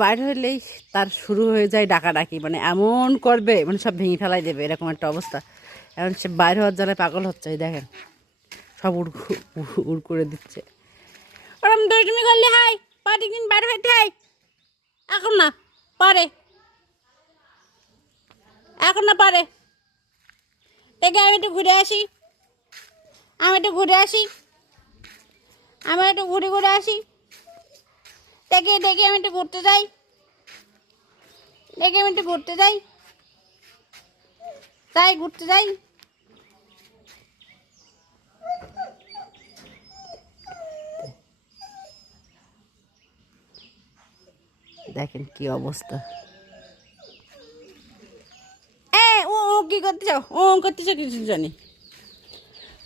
বাইর হইলেই তার শুরু হয়ে যায় ডাকাডাকি, মানে এমন করবে মানে সব ভেঙে ফেলাই দেবে, এরকম একটা অবস্থা। এখন সে বাইর হওয়ার জ্বালায় পাগল হচ্ছে, এই দেখেন সব উড় করে দিচ্ছে। ওরম তুমি করলে হাই প্রতিদিন বাইর হইতে হাই, এখন না পারে, এখন না পারে। দেখে আমি একটু ঘুরে আসি, আমি একটু ঘুরে আসি, আমি একটু ঘুরে ঘুরে আসি। দেখে দেখে আমি একটু ঘুরতে যাই, দেখে আমি একটু ঘুরতে যাই, তাই ঘুরতে যাই। দেখেন কি অবস্থা। ও ও কি করতে চাও, ও করতে চাও কিছু জানি,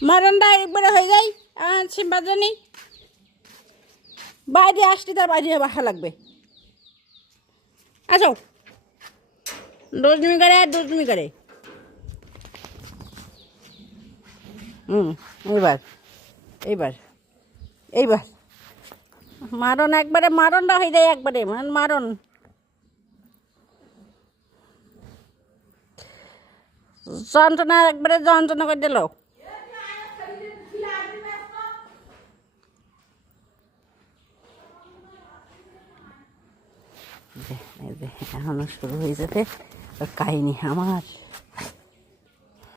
মারণটা একবারে হয়ে যায়। সিম্বা জানি বাইরে আসলে তার বাইরে বাসা লাগবে। আসো, দুষ্টুমি করে দুষ্টুমি করে। এইবার এইবার এইবার মারণ, একবারে মারণটা হয়ে যায়, একবারে মারণ। যন্ত্রণা একবারে যন্ত্রণা করে দিল। এখনো শুরু হয়ে যেতে কাহিনী আমার।